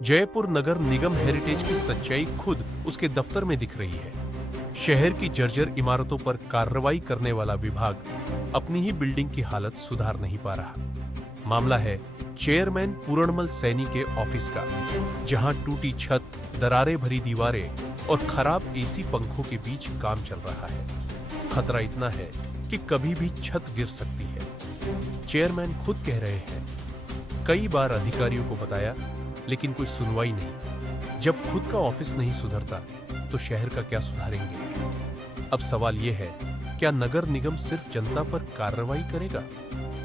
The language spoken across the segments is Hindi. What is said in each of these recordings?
जयपुर नगर निगम हेरिटेज की सच्चाई खुद उसके दफ्तर में दिख रही है। शहर की जर्जर इमारतों पर कार्रवाई करने वाला विभाग अपनी ही बिल्डिंग की हालत सुधार नहीं पा रहा। मामला है चेयरमैन पूरणमल सैनी के ऑफिस का, जहां टूटी छत, दरारें भरी दीवारें और खराब एसी पंखों के बीच काम चल रहा है। खतरा इतना है कि कभी भी छत गिर सकती है। चेयरमैन खुद कह रहे हैं, कई बार अधिकारियों को बताया लेकिन कोई सुनवाई नहीं। जब खुद का ऑफिस नहीं सुधरता तो शहर का क्या सुधारेंगे? अब सवाल यह है, क्या नगर निगम सिर्फ जनता पर कार्रवाई करेगा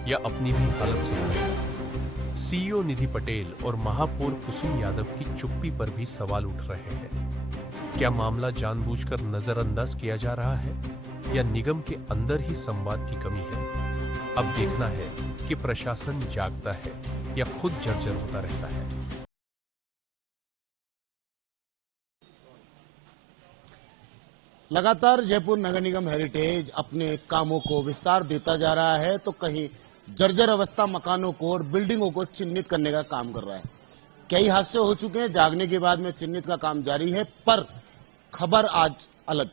या अपनी भी हालत सुधारेगा? सीईओ निधि पटेल और महापौर कुसुम यादव की चुप्पी पर भी सवाल उठ रहे हैं। क्या मामला जानबूझकर नजरअंदाज किया जा रहा है या निगम के अंदर ही संवाद की कमी है? अब देखना है कि प्रशासन जागता है या खुद जर्जर होता रहता है। लगातार जयपुर नगर निगम हेरिटेज अपने कामों को विस्तार देता जा रहा है, तो कहीं जर्जर अवस्था मकानों को और बिल्डिंगों को चिन्हित करने का काम कर रहा है। कई हादसे हो चुके हैं, जागने के बाद में चिन्हित का काम जारी है, पर खबर आज अलग।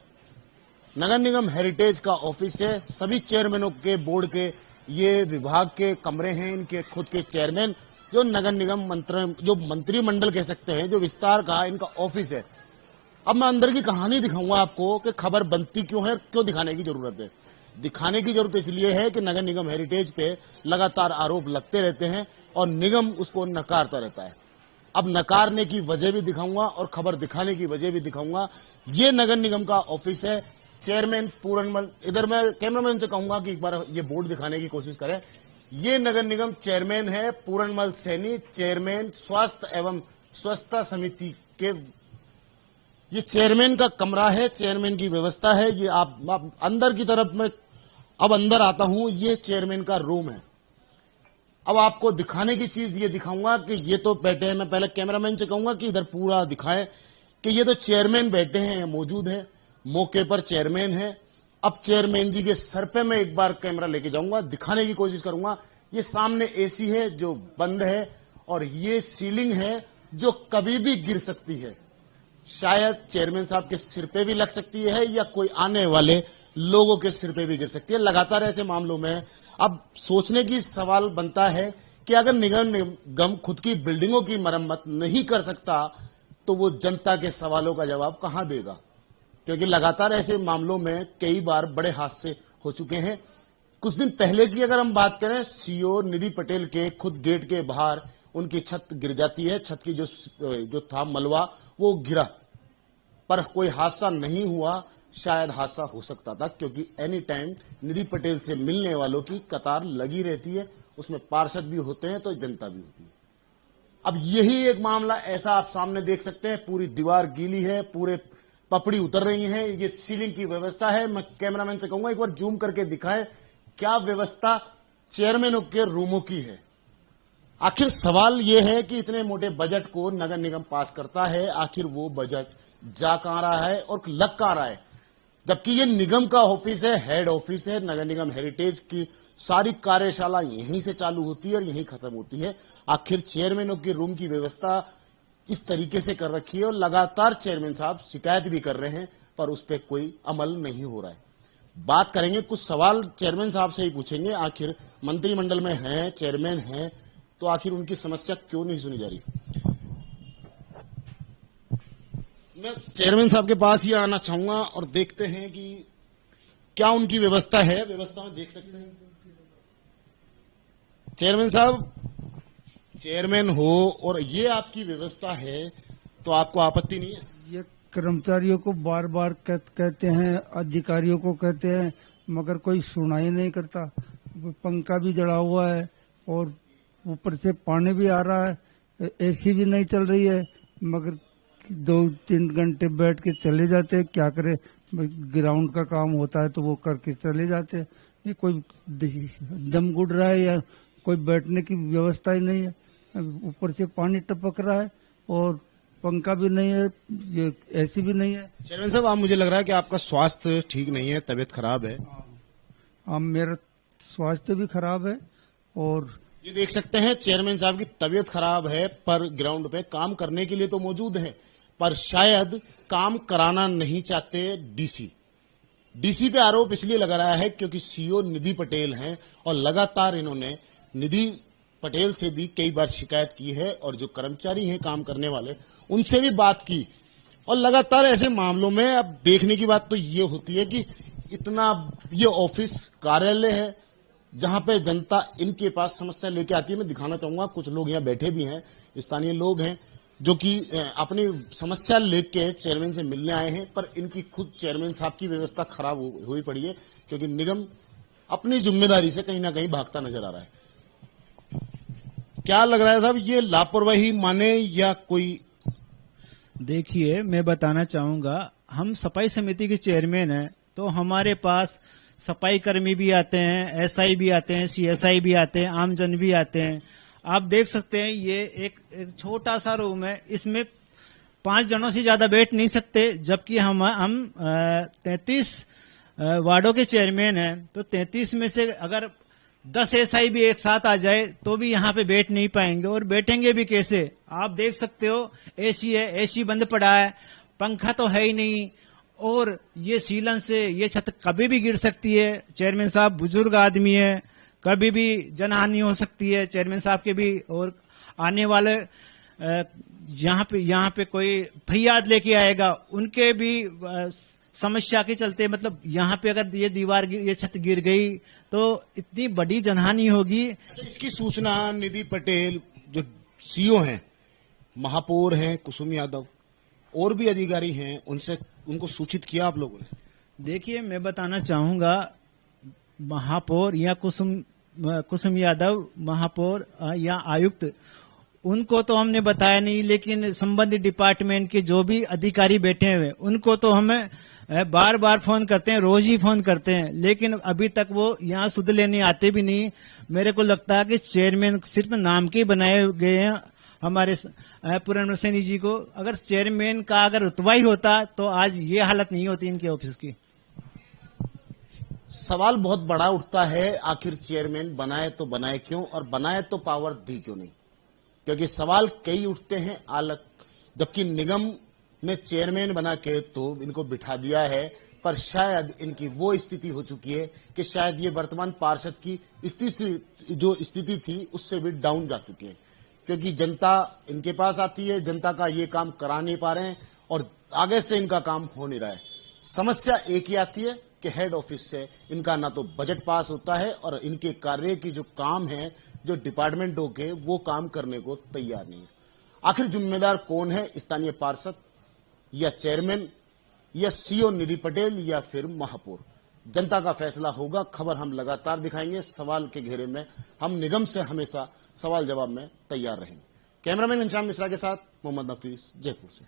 नगर निगम हेरिटेज का ऑफिस है, सभी चेयरमैनों के बोर्ड के ये विभाग के कमरे हैं, इनके खुद के चेयरमैन जो नगर निगम मंत्रिमंडल कह सकते हैं, जो विस्तार का इनका ऑफिस है। अब मैं अंदर की कहानी दिखाऊंगा आपको कि खबर बनती क्यों है, क्यों दिखाने की जरूरत है। दिखाने की जरूरत इसलिए है कि नगर निगम हेरिटेज पे लगातार आरोप लगते रहते हैं और निगम उसको नकारता रहता है। अब नकारने की वजह भी दिखाऊंगा और खबर दिखाने की वजह भी दिखाऊंगा। ये नगर निगम का ऑफिस है, चेयरमैन पूरणमल, इधर मैं कैमरामैन से कहूंगा कि एक बार ये बोर्ड दिखाने की कोशिश करें। ये नगर निगम चेयरमैन है पूरणमल सैनी, चेयरमैन स्वास्थ्य एवं स्वच्छता समिति के। ये चेयरमैन का कमरा है, चेयरमैन की व्यवस्था है। ये आप अंदर की तरफ में अब अंदर आता हूं, ये चेयरमैन का रूम है। अब आपको दिखाने की चीज ये दिखाऊंगा कि ये तो बैठे हैं। मैं पहले कैमरामैन से कहूंगा कि इधर पूरा दिखाएं कि ये तो चेयरमैन बैठे हैं, मौजूद हैं, मौके पर चेयरमैन है। अब चेयरमैन जी के सर पे मैं एक बार कैमरा लेके जाऊंगा, दिखाने की कोशिश करूंगा। ये सामने एसी है जो बंद है और ये सीलिंग है जो कभी भी गिर सकती है। शायद चेयरमैन साहब के सिर पे भी लग सकती है या कोई आने वाले लोगों के सिर पे भी गिर सकती है। लगातार ऐसे मामलों में अब सोचने की सवाल बनता है कि अगर निगम खुद की बिल्डिंगों की मरम्मत नहीं कर सकता तो वो जनता के सवालों का जवाब कहां देगा? क्योंकि लगातार ऐसे मामलों में कई बार बड़े हादसे हो चुके हैं। कुछ दिन पहले की अगर हम बात करें, सीईओ निधि पटेल के खुद गेट के बाहर उनकी छत गिर जाती है। छत की जो था मलबा वो गिरा, पर कोई हादसा नहीं हुआ। शायद हादसा हो सकता था, क्योंकि एनी टाइम निधि पटेल से मिलने वालों की कतार लगी रहती है। उसमें पार्षद भी होते हैं तो जनता भी होती है। अब यही एक मामला ऐसा आप सामने देख सकते हैं, पूरी दीवार गीली है, पूरे पपड़ी उतर रही है। ये सीलिंग की व्यवस्था है। मैं कैमरामैन से कहूंगा एक बार जूम करके दिखाए क्या व्यवस्था चेयरमैनों के रूमों की है। आखिर सवाल यह है कि इतने मोटे बजट को नगर निगम पास करता है, आखिर वो बजट जा कहां रहा है और लग कहां रहा है? जबकि ये निगम का ऑफिस है, हेड ऑफिस है। नगर निगम हेरिटेज की सारी कार्यशाला यहीं से चालू होती है और यहीं खत्म होती है। आखिर चेयरमैनों के रूम की व्यवस्था इस तरीके से कर रखी है और लगातार चेयरमैन साहब शिकायत भी कर रहे हैं, पर उस पर कोई अमल नहीं हो रहा है। बात करेंगे, कुछ सवाल चेयरमैन साहब से ही पूछेंगे। आखिर मंत्रिमंडल में हैं, चेयरमैन हैं, तो आखिर उनकी समस्या क्यों नहीं सुनी जा रही? मैं चेयरमैन साहब के पास ही आना चाहूंगा और देखते हैं कि क्या उनकी व्यवस्था है। व्यवस्था में देख सकते हैं चेयरमैन साहब, चेयरमैन हो और ये आपकी व्यवस्था है, तो आपको आपत्ति नहीं है? ये कर्मचारियों को बार बार कहते हैं, अधिकारियों को कहते हैं, मगर कोई सुनाई नहीं करता। पंखा भी जड़ा हुआ है और ऊपर से पानी भी आ रहा है, एसी भी नहीं चल रही है, मगर 2-3 घंटे बैठ के चले जाते हैं। क्या करे, ग्राउंड का काम होता है तो वो करके चले जाते हैं। ये कोई दम गुड़ रहा है या कोई बैठने की व्यवस्था ही नहीं है। ऊपर से पानी टपक रहा है और पंखा भी नहीं है, ये एसी भी नहीं है। चेयरमैन साहब, आप, मुझे लग रहा है कि आपका स्वास्थ्य ठीक नहीं है, तबीयत खराब है। मेरा स्वास्थ्य भी खराब है और ये देख सकते हैं चेयरमैन साहब की तबीयत खराब है, पर ग्राउंड पे काम करने के लिए तो मौजूद हैं, पर शायद काम कराना नहीं चाहते डीसी पे आरोप इसलिए लगा रहा है क्योंकि सीईओ निधि पटेल हैं और लगातार इन्होंने निधि पटेल से भी कई बार शिकायत की है और जो कर्मचारी हैं काम करने वाले उनसे भी बात की। और लगातार ऐसे मामलों में अब देखने की बात तो ये होती है कि इतना ये ऑफिस कार्यालय है जहां पे जनता इनके पास समस्या लेके आती है। मैं दिखाना चाहूंगा, कुछ लोग यहाँ बैठे भी हैं, स्थानीय लोग हैं जो कि अपनी समस्या लेके चेयरमैन से मिलने आए हैं, पर इनकी खुद चेयरमैन साहब की व्यवस्था खराब हुई पड़ी है क्योंकि निगम अपनी जिम्मेदारी से कहीं ना कहीं भागता नजर आ रहा है। क्या लग रहा है साहब, ये लापरवाही माने या कोई? देखिए, मैं बताना चाहूंगा, हम सफाई समिति के चेयरमैन हैं, तो हमारे पास सफाई कर्मी भी आते हैं, एसआई भी आते हैं, सीएसआई भी आते हैं, आमजन भी आते हैं। आप देख सकते हैं ये एक छोटा सा रूम है, इसमें 5 जनों से ज्यादा बैठ नहीं सकते, जबकि हम 33 वार्डों के चेयरमैन हैं, तो 33 में से अगर 10 एसआई भी एक साथ आ जाए तो भी यहाँ पे बैठ नहीं पाएंगे, और बैठेंगे भी कैसे? आप देख सकते हो एसी है, एसी बंद पड़ा है, पंखा तो है ही नहीं, और ये सीलन से ये छत कभी भी गिर सकती है। चेयरमैन साहब बुजुर्ग आदमी है, कभी भी जनहानि हो सकती है चेयरमैन साहब के भी, और आने वाले यहाँ पे कोई फरियाद लेके आएगा उनके भी समस्या के चलते, मतलब यहाँ पे अगर ये दीवार ये छत गिर गई तो इतनी बड़ी जनहानि होगी। इसकी सूचना निधि पटेल जो सीईओ हैं, महापौर हैं कुसुम यादव, और भी अधिकारी हैं, उनको सूचित किया आप लोगों ने? देखिए, मैं बताना चाहूंगा, महापौर या कुसुम यादव, महापौर या आयुक्त, उनको तो हमने बताया नहीं, लेकिन संबंधित डिपार्टमेंट के जो भी अधिकारी बैठे हुए उनको तो हमें बार बार फोन करते हैं, रोज ही फोन करते हैं, लेकिन अभी तक वो यहाँ सुध लेने आते भी नहीं। मेरे को लगता है कि चेयरमैन सिर्फ नाम के बनाए गए हैं हमारे पुरंदर सैनी जी को। अगर चेयरमैन का अगर रुतबा ही होता तो आज ये हालत नहीं होती इनके ऑफिस की। सवाल बहुत बड़ा उठता है, आखिर चेयरमैन बनाए तो बनाए क्यों, और बनाए तो पावर दी क्यों नहीं? क्योंकि सवाल कई उठते हैं आलक, जबकि निगम ने चेयरमैन बना के तो इनको बिठा दिया है, पर शायद इनकी वो स्थिति हो चुकी है कि शायद ये वर्तमान पार्षद की जो स्थिति थी उससे भी डाउन जा चुके हैं, क्योंकि जनता इनके पास आती है, जनता का ये काम करा नहीं पा रहे हैं और आगे से इनका काम हो नहीं रहा है। समस्या एक ही आती है कि हेड ऑफिस से इनका ना तो बजट पास होता है और इनके कार्य की जो काम है, जो डिपार्टमेंटों के, वो काम करने को तैयार नहीं है। आखिर जिम्मेदार कौन है, स्थानीय पार्षद या चेयरमैन या सीईओ निधि पटेल या फिर महापौर? जनता का फैसला होगा। खबर हम लगातार दिखाएंगे, सवाल के घेरे में हम निगम से हमेशा सवाल जवाब में तैयार रहेंगे। कैमरामैन घनश्याम मिश्रा के साथ मोहम्मद नफीस, जयपुर से।